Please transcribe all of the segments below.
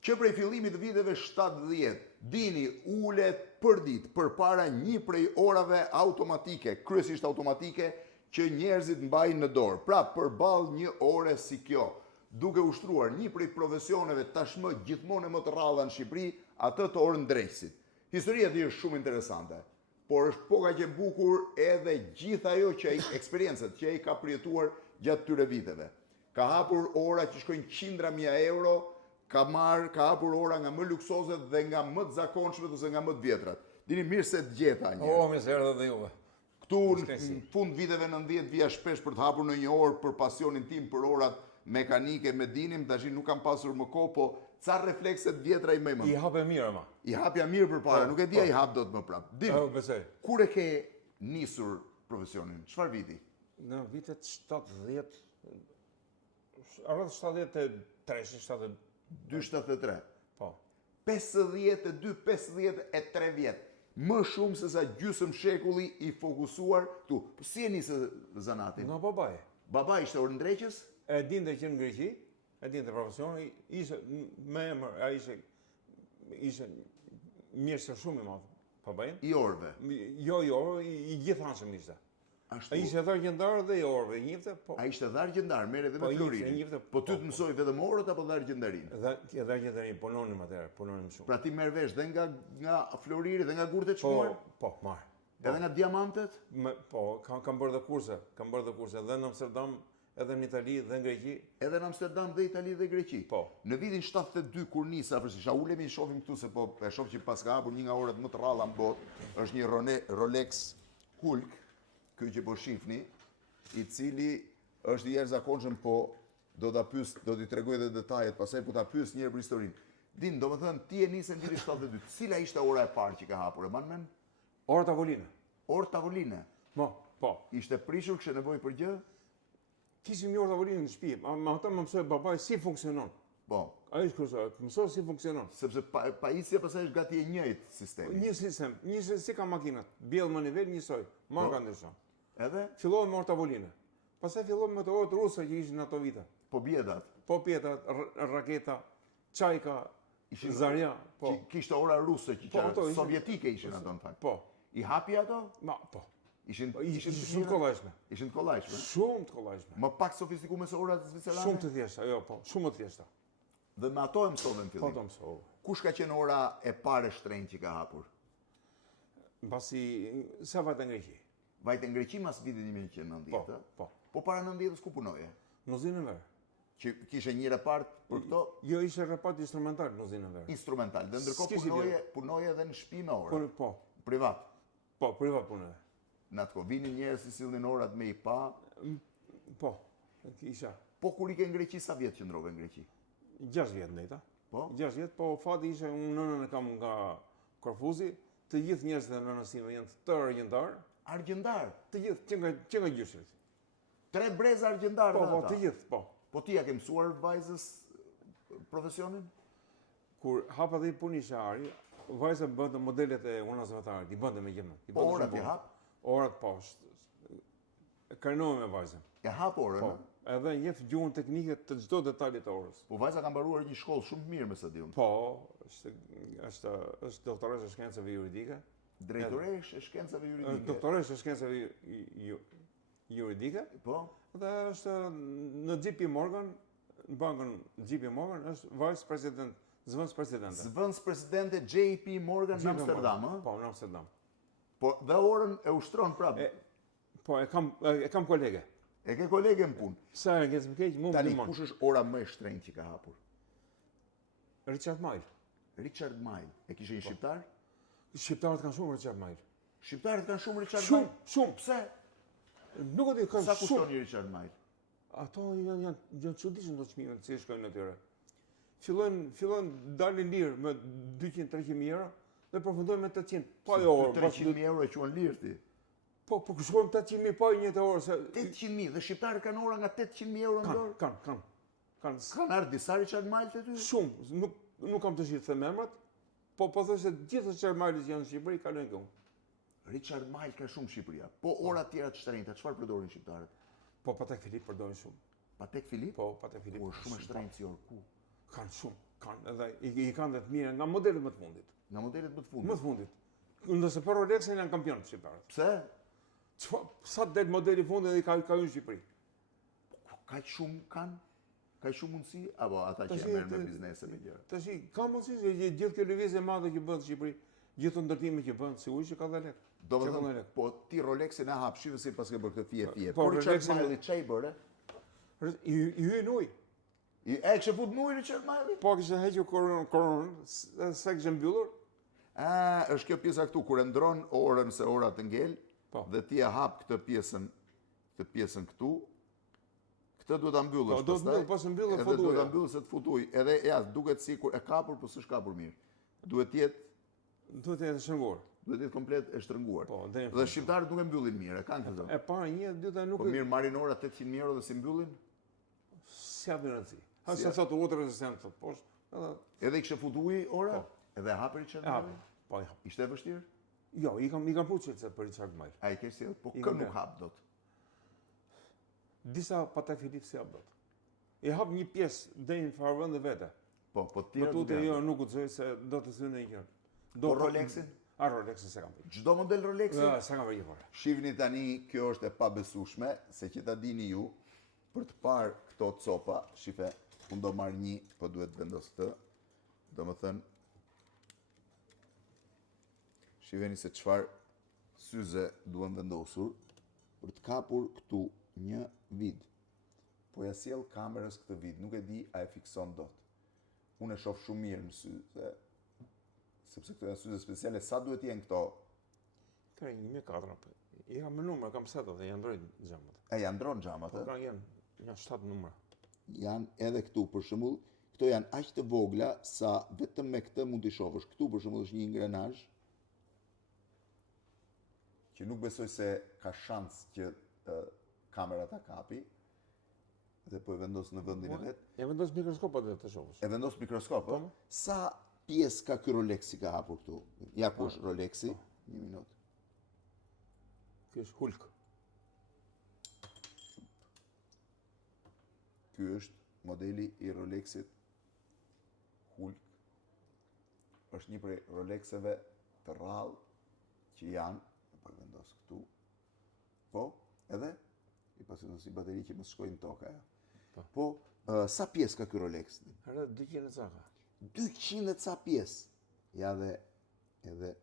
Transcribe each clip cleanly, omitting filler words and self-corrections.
që prej fillimit të viteve 70, dini ulet për ditë përpara një prej orave automatike, kryesisht automatike, që njerëzit mbajnë në dorë. Pra, përballë një ore si kjo, duke ushtruar një prej profesioneve tashmë gjithmonë më të rralla në Shqipëri, atë të orën drejtësit. Historia e tij është shumë interesante, por është po kaq e bukur edhe gjithë ajo që eksperiencët që ai ka përjetuar gjatë këtyre viteve. Ka hapur ora që shkojnë qindra mijë euro, ka hapur ora nga më luksozet dhe nga më të zakonshmet ose nga më të vjetrat. Dini mirë se të gjeta një. Mirë se erdhe dhe juve. Këtu në fund viteve 90 vija shpesh për të hapur në një orë për pasionin tim për orat mekanike me dinim, tash nuk kam pasur më kohë, po ca reflekset vjetra i më. I hapë mirë ma. I hapja mirë përpara, nuk e dia i hap dot më prap. Besoj. Kur e ke nisur profesionin? Çfarë viti? Në vitet 70, rreth 73, 273. Po. 52, 53 vjet. Më shumë se sa gjysmë shekulli i fokusuar këtu. Si e nisë zanatin? Nga babai. Babai ishte orëndreqës? E dinte që në Greqi, e dinte profesionin, ishte me emër, ai ishte mjeshtër shumë i madh, babai. I orëve. Jo, i gjithanshëm ishte. Ashtu. Ai ishte dhargjendar dhe i orëve, i njifte, po. Ai ishte dhargjendar, merr edhe me Florinë. Po ty të mësoj vetëm orët apo dhargjendarinë? Dhargjendarinë, punonim atëherë, punonim shumë. Pra ti merr vesh dhe nga Floriri dhe nga gurët e çmuar? Po, marr. Edhe nga diamantet? Po, kam bërë dhe kurse, edhe në Amsterdam, edhe në Itali dhe në Greqi. Edhe në Amsterdam dhe Itali dhe Greqi. Po. Në vitin 72 kur nisa afërsisht, ulemi shohim këtu se po e shoh që pas ka hapur një nga orët më të rralla në botë, është një Rolex Hulk, ky që po shihni, i cili është i jashtëzakonshëm, po do t'i tregoj edhe detajet, pastaj po ta pyes një herë për historinë. Din, domethënë ti e nisë në vitin 72. Cila ishte ora e parë që ka hapur? E mban mend? Orë tavoline. Orë tavoline. Po. Ishte prishur, kishte nevojë për gjë? Kishim një orë tavoline në shtëpi. Ma ata më mësoi babai si funksionon. Po. Ai mësoi si funksionon. Sepse pajisja pastaj është gati e njëjtë sistemi. Një sistem, si ka makinat. Bjell më nivel njësoj. Marka ndryshon. Edhe? Filloi me orë tavoline. Pastaj filloi me të orët ruse që ishin ato vite. Po bjedat. Po pjetat, raketa, çajka, zarja. Po. Kishte ora ruse që sovjetike ishin ato në fakt. Po. I hapi ato? Po. Ishin shumë të kollajshme. Ishin të kollajshme? Shumë të kollajshme. Më pak sofistikume se orat zvicerane? Shumë të thjeshta, jo, po, shumë të thjeshta. Dhe me ato e mësove në fillim? Po, to mësove. Kush ka qenë ora e parë shtrenjtë që ka hapur? Mbasi, sa vajte në Greqi? Vajte në Greqi mas vitit 1990? Po. Po para 90-s ku punoje? Në uzinën verë. Që kishe një repart për këto? Jo, ishe repart instrumental në uzinën verë. Instrumental, dhe ndërkohë punoje edhe në shtëpi me ora? Po. Privat? Po, privat punoje. Në atë kohë, vinin njerëz si sillnin orat me i pa? Po, isha. Po kur i ke në Greqi, sa vjetë qëndrove në Greqi? 6 vjetë ndajta. Po? 6 vjetë, po fati ishe unë nënën e kam nga Korfuzi, të gjithë njerëzit e nënës time janë të argjendar. Argjendar? Të gjithë, që nga gjyshrit. 3 brez argjendar dhe ata? Po, të gjithë, po. Po ti ja ke mësuar vajzës profesionin? Kur hapa dhe i punishe ari, vajza bëndë modelet e unazë vetarit, i bëndë me gjithë. Po orat i hap? Orat po, karnohë me vajzën. E hap orën? Po, edhe njef gjuhën teknike të çdo detalit të orës. Po vajza ka mbaruar një shkollë shumë të mirë me sa di unë. Po, është doktoresh e shkencave juridike. Drejtoresh e shkencave juridike? Doktoresh e shkencave juridike. Po? Dhe është në JP Morgan, në bankën JP Morgan, është vice president, zëvendës presidente. Zëvendës presidente JP Morgan në Amsterdam, ë? Po, në Amsterdam. Po, dhe orën e ushtron prapë? Po, e kam kolege. E ke kolege në punë? Sa e ngesë më keqë, mund Tani, kush është ora më e shtrenjtë që ka hapur? Richard Mille. Richard Mille. E kishe një shqiptar? Shqiptarët kanë shumë Richard Mille. Shqiptarët kanë shumë Richard Mille? Shumë. Pse? Nuk e di, kanë shumë. Sa kushton një Richard Mille? Ato janë çuditshëm do çmimet që shkojnë atyre. Fillojnë dalin lirë me 200-300 euro dhe përfundojnë me 800. Po jo, 300.000 euro e quan lirë ti. Po shkojmë 800.000 po një të orë se 800.000 dhe shqiptarët kanë ora nga 800.000 euro në dorë? Kanë. Kanë ardhur disa Richard Mille të ty? Shumë, nuk kam të gjithë them emrat, po thoj se gjithë Richard Mille që janë në Shqipëri kalojnë këtu. Richard Mille ka shumë Shqipëria. Po ora të tjera të shtrenjta, çfarë përdorin shqiptarët? Po Patek Filip përdorin shumë. Patek Filip? Po Patek Filip. Po shumë e shtrenjtë si orë ku? Kanë shumë. Kanë edhe i kanë dhe të mirë nga modelet më të fundit. Nga modelet më të Më fundit. të fundit. Ndërsa për Rolexin janë kampionë shqiptarët. Pse? Sa del modeli i fundit dhe ka hyrë në Shqipëri. Kaq shumë kanë? Kaq shumë mundësi apo ata që Tashi, merren me biznese me gjëra? Tash ka mundësi se gjithë kjo lëvizje e madhe që bëhet në Shqipëri, gjithë të ndërtimet që bëhen, sigurisht që ka dhe lek. Do të Që ka dhe thënë, lek. po ti Rolexin e hap, shive si pas ke bërë këtë fije. Po, Por Richard Rolexin- Miley çai bëre? I hyn ujë. E kishte fut në ujë Richard Miley? Po kishte hequr koronën, sa kishte mbyllur. Është kjo pjesa këtu kur e ndron orën se ora të ngel, Po. dhe ti e hap këtë pjesën këtu. Këtë duhet ta mbyllësh. Po, do të mbyll, pas mbyllë Edhe fut duhet ta ujë. mbyllësh se të fut ujë. Edhe ja, duket sikur e kapur, po s'është kapur mirë. Duhet të jetë Duhet të jetë shënguar. duhet të jetë komplet e shtrënguar. Po, deri në Dhe shqiptarët nuk e mbyllin mirë, e kanë këtë. E para një, dyta nuk Po mirë marrin ora 800 euro dhe si mbyllin? s'jap rëndësi. Ha sa thotë water resistant thotë poshtë. Edhe i kishte fut ujë ora? Po. Edhe hapi Richard E hapi. Miley? Po, i hap. Ishte e vështirë? Jo, i kam puçet se për Richard Miley. Ai ke si, po I kë kam nuk lënë. hap dot. Disa pata Filip si hap dot. I hap një pjesë deri në farvën dhe vete. Po Më tjerë tutë nuk jo janë. nuk guxoj se do të thynë një gjë. Po Rolexin? A Rolexin se kam bërë. Çdo model Rolexi? Ja, se kam bërë fare. Shihni tani, kjo është e pabesueshme, se që ta dini ju, për të parë këto copa, shife, unë do marr një, po duhet vendos këtë. Domethënë, shiheni se çfarë syze duhen vendosur për të kapur këtu një vid. Po ja sjell kamerës këtë vid, nuk e di a e fikson dot. Unë e shoh shumë mirë në sy, sepse këto janë syze speciale, sa duhet jenë këto? Ka 1004. I kam me numra, kam setat dhe janë drejt xhamat. E janë ndron xhamat, Po janë 7 numra. janë edhe këtu për shembull, këto janë aq të vogla sa vetëm me këtë mund t'i shohësh. Këtu për shembull është një ingrenazh që nuk besoj se ka shans që kamera ta kapi dhe po e vendos në vendin e vet. Ja vendos mikroskopat dhe të shohësh. E vendos mikroskop, Po. sa pjesë ka ky Rolexi ka hapur këtu? Ja ku është Rolexi? Një minutë. Ky është Hulk. Ky është modeli i Rolexit Hulk. Është një prej Rolexeve të rrallë që janë, e pa vendos këtu. Po, edhe i pasi do si bateri që mos shkojnë në tokë ajo. Po, sa pjesë ka ky Rolex? Rreth 200 caka. 200 ca pjesë. Ja dhe edhe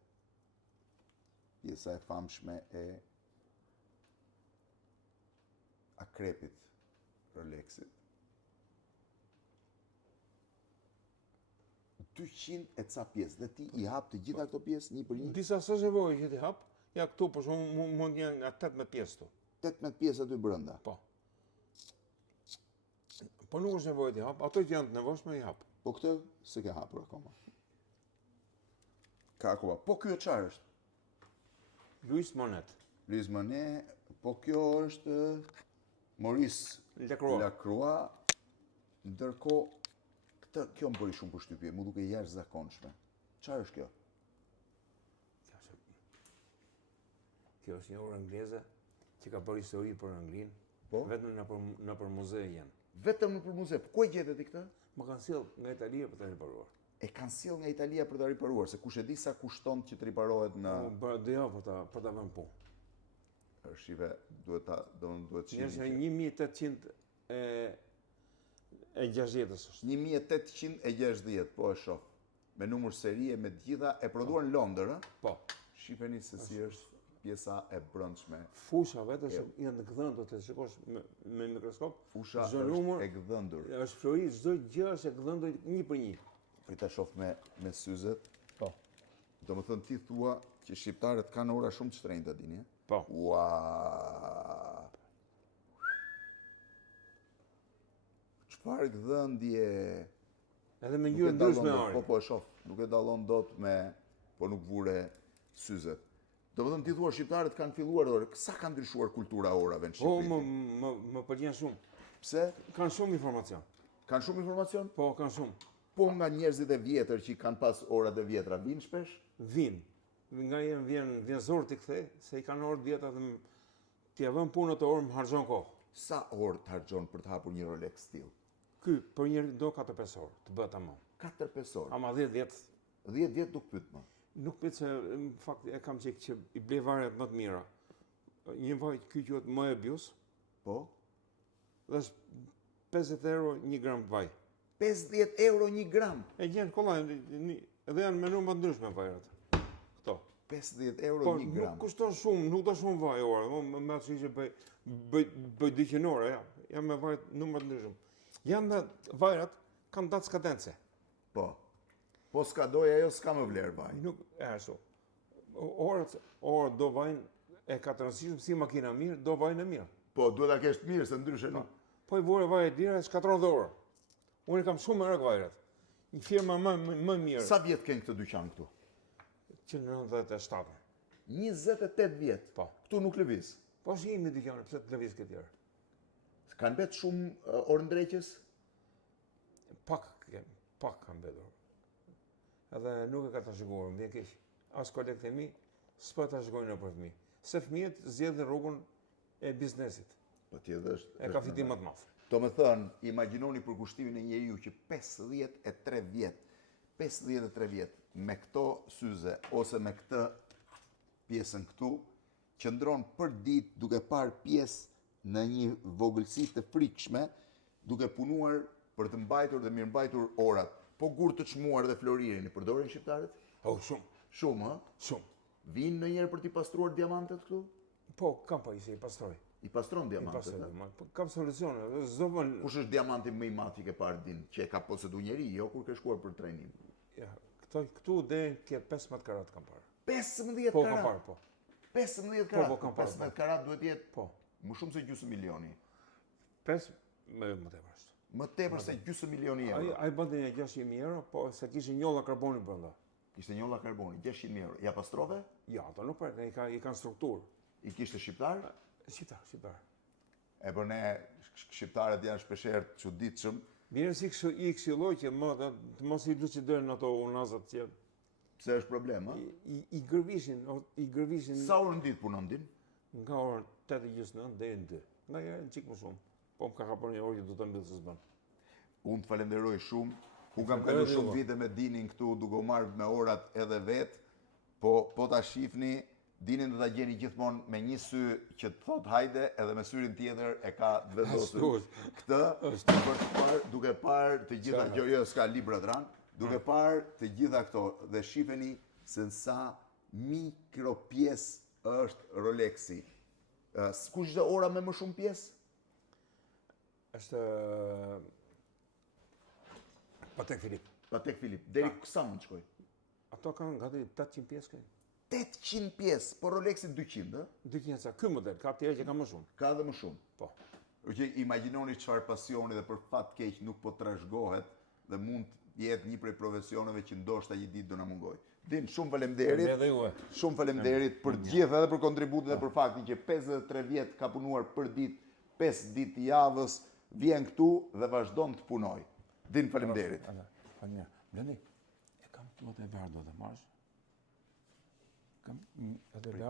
pjesa e famshme e akrepit Rolexit. 200 e ca pjesë dhe ti i hap të gjitha këto pjesë një për një. Disa s'është nevojë që ti hap. Ja këtu për shkak mund të jenë nga 18 pjesë këtu. 18 pjesë aty brenda. Po. Po nuk është nevojë ti hap, ato që janë të nevojshme i hap. Po këtë s'e ke hapur akoma. Ka akoma. Po ky çfarë është? Louis Monet. Louis Monet, po kjo është Maurice Lacroix. Lacroix. Ndërkohë kjo më bëri shumë përshtypje, mu duke jashtëzakonshme. Çfarë është kjo? Kjo është një orë angleze që ka bërë histori për Anglinë. Po? Vetëm në për muze janë. Vetëm në për muze. Ku e gjetet i këtë? Më kanë sjell nga Italia për të riparuar. E kanë sjell nga Italia për ta riparuar, se kush e di sa kushton që të riparohet në Bërë dhe jo për ta vënë punë. shive, duhet Njërës shihni. 1860 e 60 është. 1860, po e shoh. Me numër serie, me të gjitha, e prodhuar në Londër, ë? Po. Shiheni se si është pjesa e brendshme. Fusha vetë janë të gdhëndur të shikosh me mikroskop. Fusha çdo është numër e gdhëndur. është flori, çdo gjë është e gdhëndur një për një. Prita shoh me syzet. Po. Domethënë ti thua që shqiptarët kanë ora shumë të shtrenjta, dini? Po. Ua. Çfarë gdhëndje. Edhe me Nuk ngjyrë e ndryshme dallon dot, ari. po e shoh. Nuk e dallon dot po nuk vure syzet. Domethënë ti thua shqiptarët kanë filluar orë, sa ka ndryshuar kultura orave në Po, Shqipëri? më pëlqen shumë. Pse? Kanë shumë informacion. Kanë shumë informacion? Po, kanë shumë. Po nga njerëzit e vjetër që kanë pas orat e vjetra vinë shpesh? Vin. Nga vjen zor t'i kthej, se i kanë orë vjetra dhe t'ia vën punën të orë më harxhon kohë. Sa orë të harxhon për të hapur një Rolex stil? Ky për njëri do 4-5 orë të bëhet tamam. 4-5 orë. Ama 10 vjet 10 vjet nuk pyet më. nuk pyet se në fakt e kam çik që i blej varet më të mira. Një vaj ky quhet Moebius, Po. dhe është 50 euro 1 gram vaj. 50 euro 1 gram. E gjen kollaj dhe janë me numra ndryshme vajrat. Këto. 50 euro Po 1 gram. nuk kushton shumë, nuk do shumë vaj orë. Me atë që bëj 200 orë, ja. Jam me vaj numra të ndryshëm. Janë me vajrat kanë datë skadence. Po. Po s'ka doja ajo s'ka më vlerë vaj. Nuk e ashtu. Orët do vajnë e ka të rëndësishëm si makina mirë, do vajnë e mirë. Po duhet ta kesh të mirë se ndryshe nuk. Po i vore vaj e dira e shkatron dhe orë. Unë kam shumë më rëk vajrat. Një firma më mirë. Sa vjet kanë këtë dyqan këtu? Që në 97. 28 vjet. Po. Këtu nuk lëviz. Po është jemi dyqanë, pse të lëviz këtë tjerë? Kanë bet shumë orë ndreqës? Pak kam betur. Edhe nuk e ka të shikuar, më vjen keq. As kolekt e mi, s'po ta shikojnë për fëmijë. Se fëmijët zgjedhin rrugën e biznesit. Po tjetër është. E ka fitim më të madh. Do me thënë, imagjinoni për kushtimin e njeriu që 53 vjet, me këto syze, ose me këtë pjesën këtu, qëndron për ditë duke parë pjesë në një vogëlsi të frikshme, duke punuar për të mbajtur dhe mirëmbajtur orat. Po gur të çmuar dhe floririn, i përdorin shqiptarët? Oh, shumë. Shumë, ha? Shumë. Vinë ndonjëherë për t'i pastruar diamantet këtu? Po, kam pa i pastroj. I pastron diamantet. Kam solucione, s'do vën. Kush është diamanti më i madh që ke parë din, që e ka posedu njeri, jo kur ke shkuar për trajnim? Ja, këtu dhe ke 15 karat kam parë. 15 Po, kam karat? parë, po. 15 karat? Po, kam parë. 15 karat duhet jetë Po. më shumë se gjysmë milioni. 5 më tepër është. Më tepër se gjysmë milioni euro. Ai bënte një 600.000 euro, po se kishte njolla karboni brenda. Kishte njolla karboni, 600.000 euro. Ja pastrove? Ja, ato nuk për, i kanë strukturë. I kishte shqiptar? Shqiptar. E për ne, shqiptarët janë shpesherë të çuditshëm. Mirë si i këshilloj që të mos i luçi dorën ato unazat që Pse është problem, ha? i gërvishin Sa orë në ditë punon din? nga orën 8:29 deri në 2. Nga herë një çik më shumë. Po më ka hapur një orë që do ta mbyll s'bën. Unë të falenderoj shumë. Unë kam kalu shumë vite me Dinin këtu, duke u marrë me orat edhe vetë, po ta shifni, Dinin do ta gjeni gjithmonë me një sy që të thot hajde, edhe me syrin tjetër e ka të vendosur këtë, për të parë, duke parë të gjitha, jo s'ka libra të ranë, duke parë të gjitha këto, dhe shifeni se në sa mikropjesë është Rolexi. Kush është ora me më shumë pjesë? Është Patek Philippe. Patek Philippe, deri sa mund shkoj? Ato kanë gati 800 pjesë këtu. 800 pjesë, por Rolexi 200, 200 sa ky model, ka tjerë që ka më shumë. Ka dhe më shumë. Po. Që imagjinoni çfarë pasioni dhe për fat keq nuk po trashëgohet dhe mund të jetë një prej profesioneve që ndoshta një ditë do na mungojë. Din, shumë faleminderit. Edhe juve. Shumë faleminderit për të gjithë edhe për kontributin dhe për faktin që 53 vjet ka punuar për ditë, 5 ditë javës, vjen këtu dhe vazhdon të punoj. Din, faleminderit. Blendi, e kam të e bardhë do të marrësh? Kam atë e bardhë.